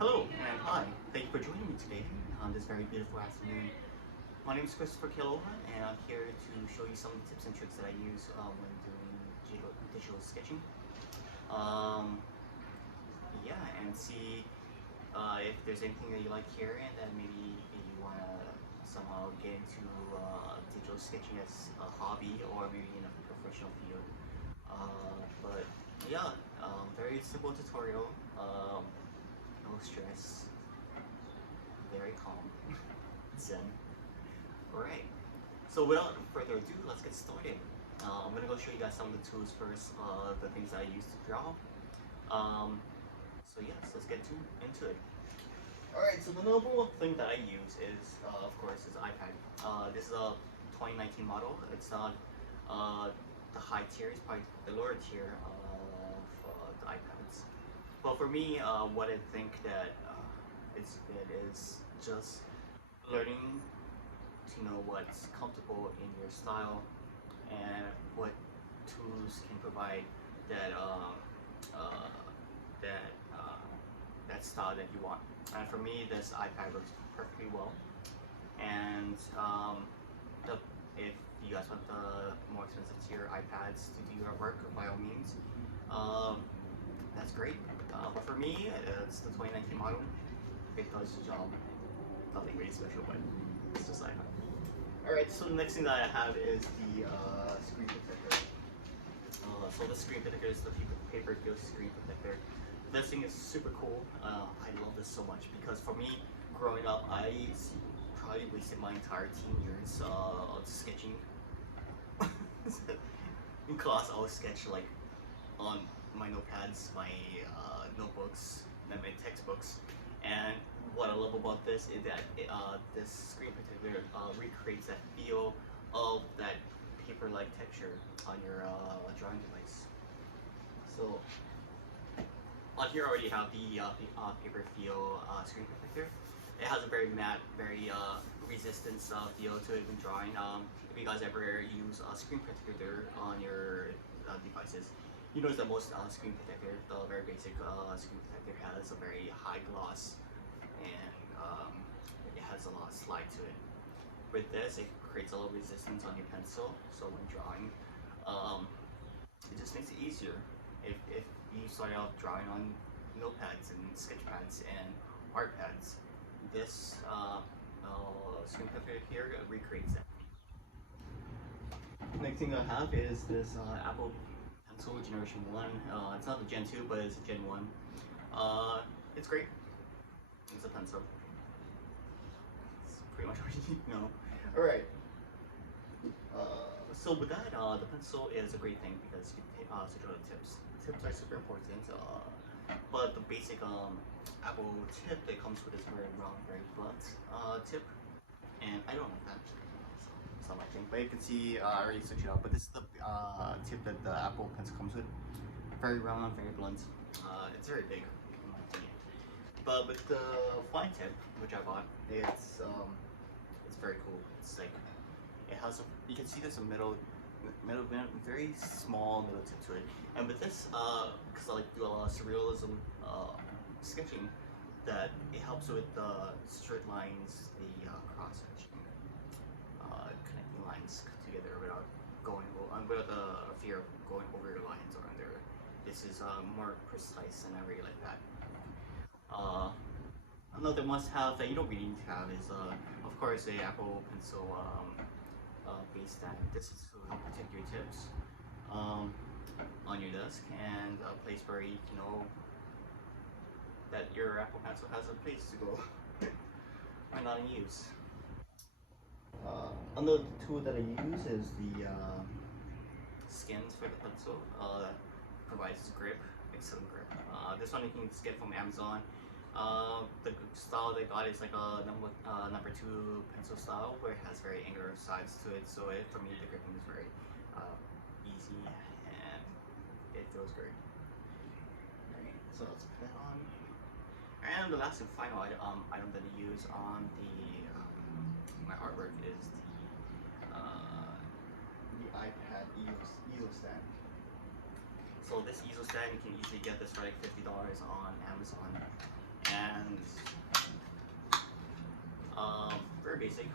Hello and hi. Thank you for joining me today on this very beautiful afternoon. My name is Christopher Kilova, and I'm here to show you some tips and tricks that I use when doing digital sketching. Um, yeah, and see if there's anything that you like here, and then maybe you want to somehow get into digital sketching as a hobby or maybe in a professional field. But yeah, very simple tutorial. No stress, very calm, zen. Alright, so without further ado, let's get started. I'm gonna go show you guys some of the tools first, the things I use to draw. So yes, let's get into it. Alright, so the number one thing that I use is, of course, is iPad. This is a 2019 model. It's not the high tier, it's probably the lower tier of the iPads. But for me, what I think that is good is just learning to know what's comfortable in your style and what tools can provide that uh, that that style that you want. And for me, this iPad works perfectly well. And the, if you guys want the more expensive tier iPads to do your work, by all means, that's great. But for me, it's the 2019 model. It does the job. Nothing really special, but it's just iPad. Alright, so the next thing that I have is the screen protector. So the screen protector is the paper field screen protector. This thing is super cool. I love this so much because for me, growing up, I probably wasted my entire teen years sketching. In class, I would sketch like on my notepads, my notebooks, and my textbooks. And what I love about this is that this screen protector recreates that feel of that paper-like texture on your drawing device. So on here I already have the paper feel screen protector. It has a very matte, very resistant feel to it when drawing. If you guys ever use a screen protector on your devices, you notice that most screen protector, the very basic screen protector, has a very high gloss and it has a lot of slide to it. With this, it creates a little resistance on your pencil, so when drawing, it just makes it easier. If you start out drawing on notepads and sketch pads and art pads, this screen protector here recreates that. Next thing I have is this Apple Pencil Generation 1. It's not the Gen 2, but it's a Gen 1. It's great. It's a pencil. It's pretty much what you need to know. Alright. So with that, the pencil is a great thing because you can switch out the tips. Tips are super important. But the basic Apple tip that comes with is very round, very blunt tip. And I don't like that. It's not my thing. But you can see I already switched it out. But this is the tip that the Apple pencil comes with. Very round, very blunt. It's very big in my opinion. But with the fine tip, which I bought, it's very cool. It's like it has a, you can see there's a very small middle tip to it. And with this, because I like to do a lot of surrealism sketching, that it helps with the straight lines, the cross hatching, connecting lines together without without the fear of going over your lines or under. This is more precise, and I really like that. Another must-have that you don't really need to have is, of course, a Apple Pencil base stand. This is to help protect your tips on your desk, and a place where you know that your Apple Pencil has a place to go when not in use. Another tool that I use is the skins for the pencil. That provides grip, excellent grip. This one you can just get from Amazon. The style they got is like a number 2 pencil style where it has very angular sides to it. So for me, the gripping is very easy and it feels great. Right, so let's put that on. And the last and final item that I use on my artwork is the iPad easel stand. So this easel stand, you can easily get this for like $50 on Amazon, and buttons. Very basic.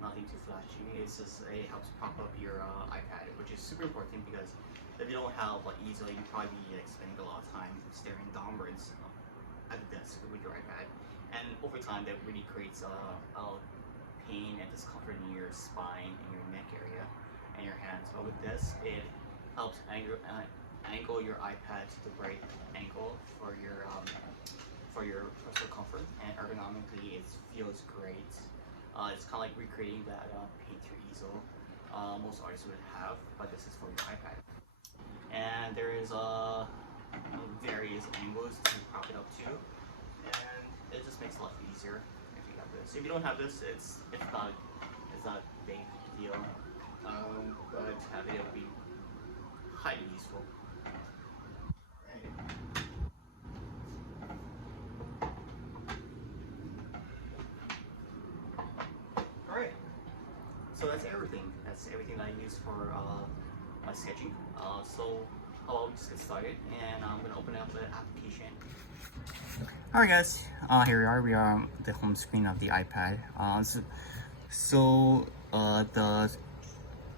Nothing too flashy. It's just it helps prop up your iPad, which is super important because if you don't have easily, you probably be spending a lot of time staring downwards at the desk with your iPad, and over time that really creates pain and discomfort in your spine and your neck area and your hands. But with this, it helps angle your iPad to the right angle for your personal comfort, and ergonomically it feels great. It's kind of like recreating that painter easel most artists would have, but this is for your iPad. And there is various angles to prop it up to, and it just makes it a lot easier if you have this. If you don't have this, it's not a big deal, but to have it would be highly useful. Alright, so that's everything. That's everything that I use for my sketching. So I'll just get started, and I'm gonna open up the application. Alright guys, here we are. We are on the home screen of the iPad. The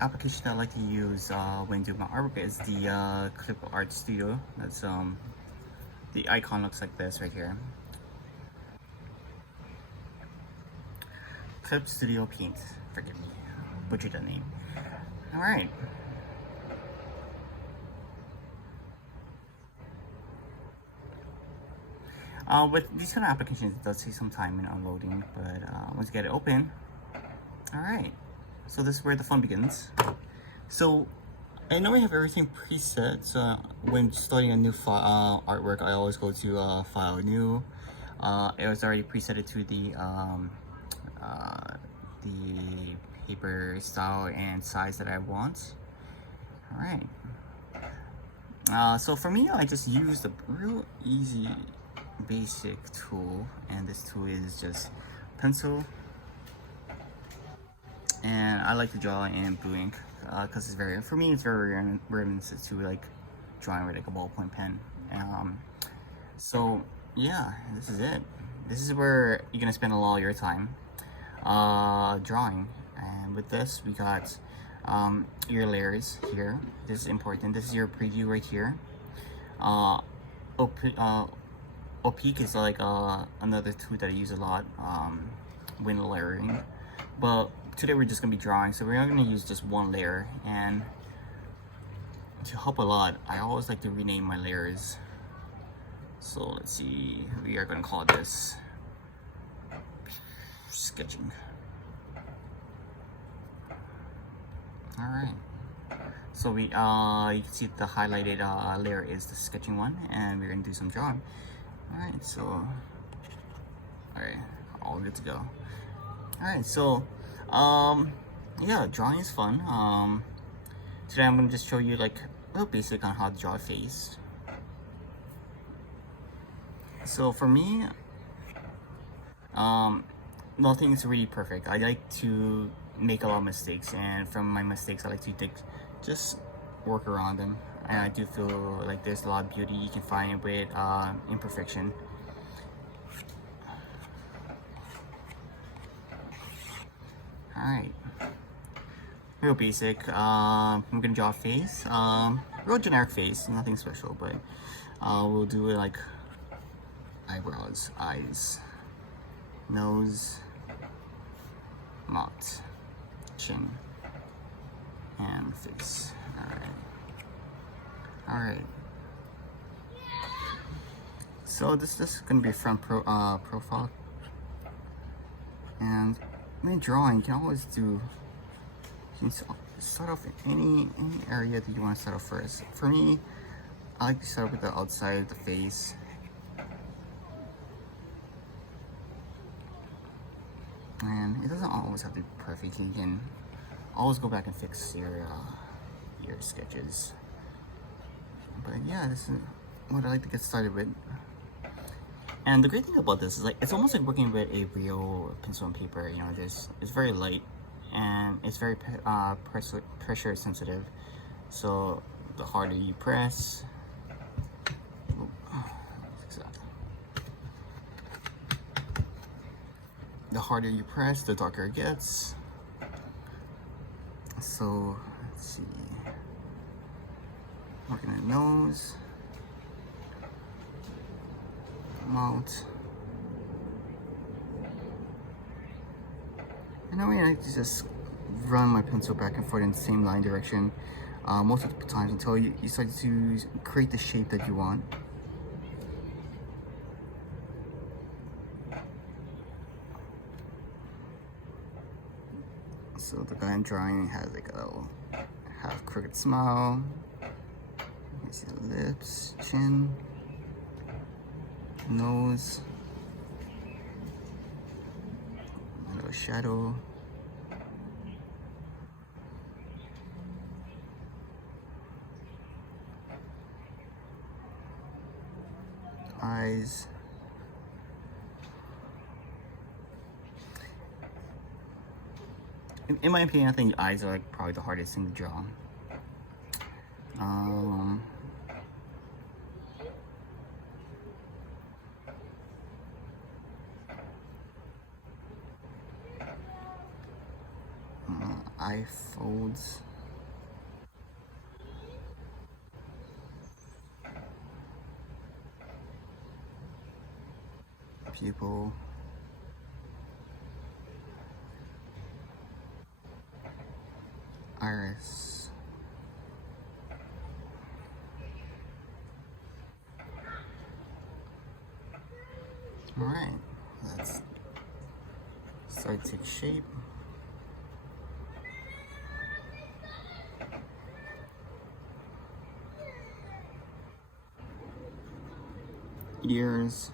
application that I like to use when doing my artwork is the Clip Art Studio. That's the icon looks like this right here. Clip Studio Paint. Forgive me, butchered the name. All right. With these kind of applications, it does take some time in unloading, but once you get it open, all right. So this is where the fun begins. So I normally have everything preset. So when starting a new artwork, I always go to File, New. It was already preset to the paper style and size that I want. All right. So for me, I just used a real easy, basic tool, and this tool is just pencil. And I like to draw in blue ink because it's very, for me, it's very reminiscent to like drawing with like a ballpoint pen. So yeah, this is it. This is where you're gonna spend a lot of your time drawing. And with this, we got your layers here. This is important. This is your preview right here. Opaque is like another tool that I use a lot when layering, but today we're just gonna be drawing, so we're not gonna use just one layer. And to help a lot, I always like to rename my layers. So let's see, we are gonna call this sketching. All right. So we you can see the highlighted layer is the sketching one, and we're gonna do some drawing. All right. So all right, all good to go. All right. So yeah, drawing is fun. Today I'm gonna just show you like a little basic on how to draw a face. So for me, nothing is really perfect. I like to make a lot of mistakes, and from my mistakes I like to just work around them. And I do feel like there's a lot of beauty you can find with imperfection. Alright, real basic. I'm gonna draw a face, real generic face, nothing special, but we'll do it like eyebrows, eyes, nose, mouth, chin, and face. Alright. So this is gonna be front profile. And when drawing, you can always do, you can start off in any area that you want to start off first. For me, I like to start with the outside of the face. And it doesn't always have to be perfect. You can always go back and fix your sketches. But yeah, this is what I like to get started with. And the great thing about this is like it's almost like working with a real pencil and paper. You know, it's very light and it's very pressure sensitive. So the harder you press, the harder you press, the darker it gets. So let's see, working the nose, mouth. And I mean, I just run my pencil back and forth in the same line direction most of the times until you start to create the shape that you want. So the guy I'm drawing has like a little half crooked smile. You see the lips, chin, nose, a little shadow. Eyes. In my opinion, I think eyes are like probably the hardest thing to draw. Eye folds. Pupil. Iris. Alright, let's start to take shape. Ears.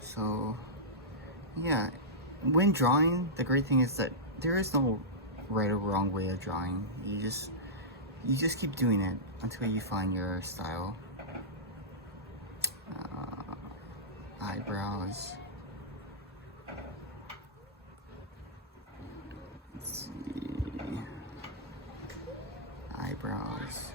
So yeah, when drawing, the great thing is that there is no right or wrong way of drawing. You just keep doing it until you find your style. Eyebrows. Let's see. Eyebrows.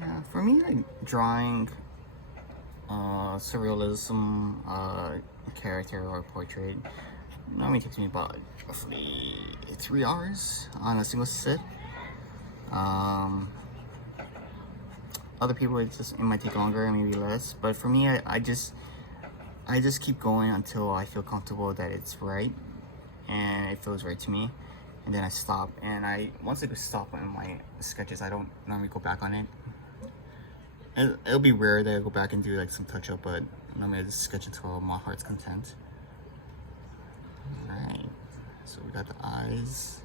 Yeah, for me, like drawing surrealism character or portrait normally takes me about roughly 3 hours on a single sit. Other people it might take longer, maybe less, but for me, I just keep going until I feel comfortable that it's right and it feels right to me, and then I stop. And once I stop on my sketches, I don't normally go back on it. It'll be rare that I go back and do like some touch up, but normally I just sketch until my heart's content. Alright, so we got the eyes.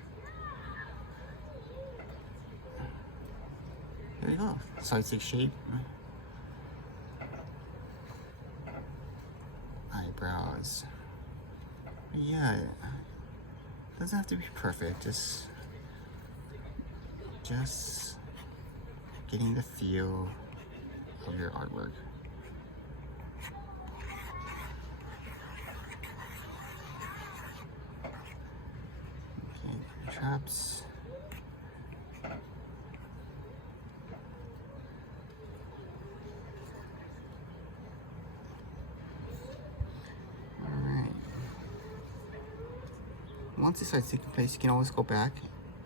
Here we go. Side stick shape. Eyebrows. Yeah, it doesn't have to be perfect. Just getting the feel of your artwork. Okay, traps. Alright. Once it starts taking place, you can always go back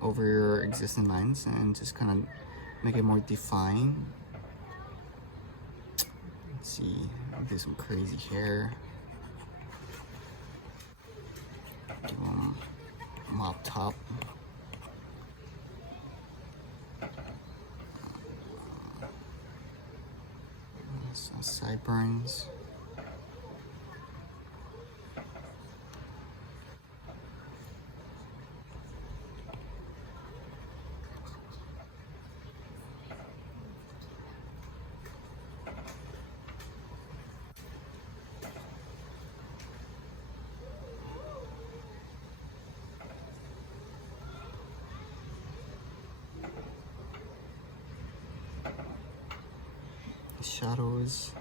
over your existing lines and just kind of make it more defined. Let's see, do some crazy hair. Give them mop top. Some sideburns. Shadows.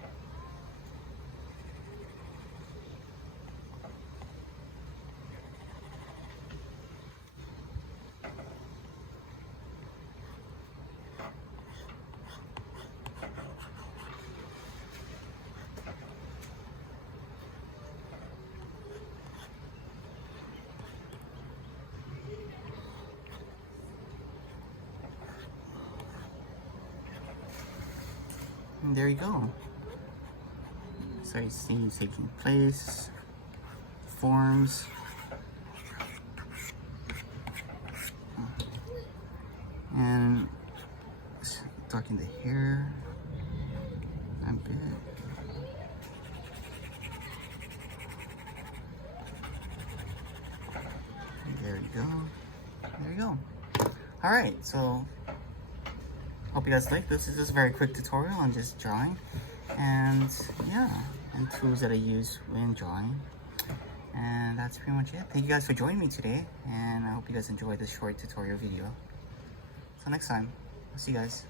And there you go. So you see it's taking place, forms. And darken the hair a bit. There you go. There you go. Alright, so hope you guys like this. This is a very quick tutorial on just drawing. And yeah, and tools that I use when drawing. And that's pretty much it. Thank you guys for joining me today. And I hope you guys enjoyed this short tutorial video. Till next time, I'll see you guys.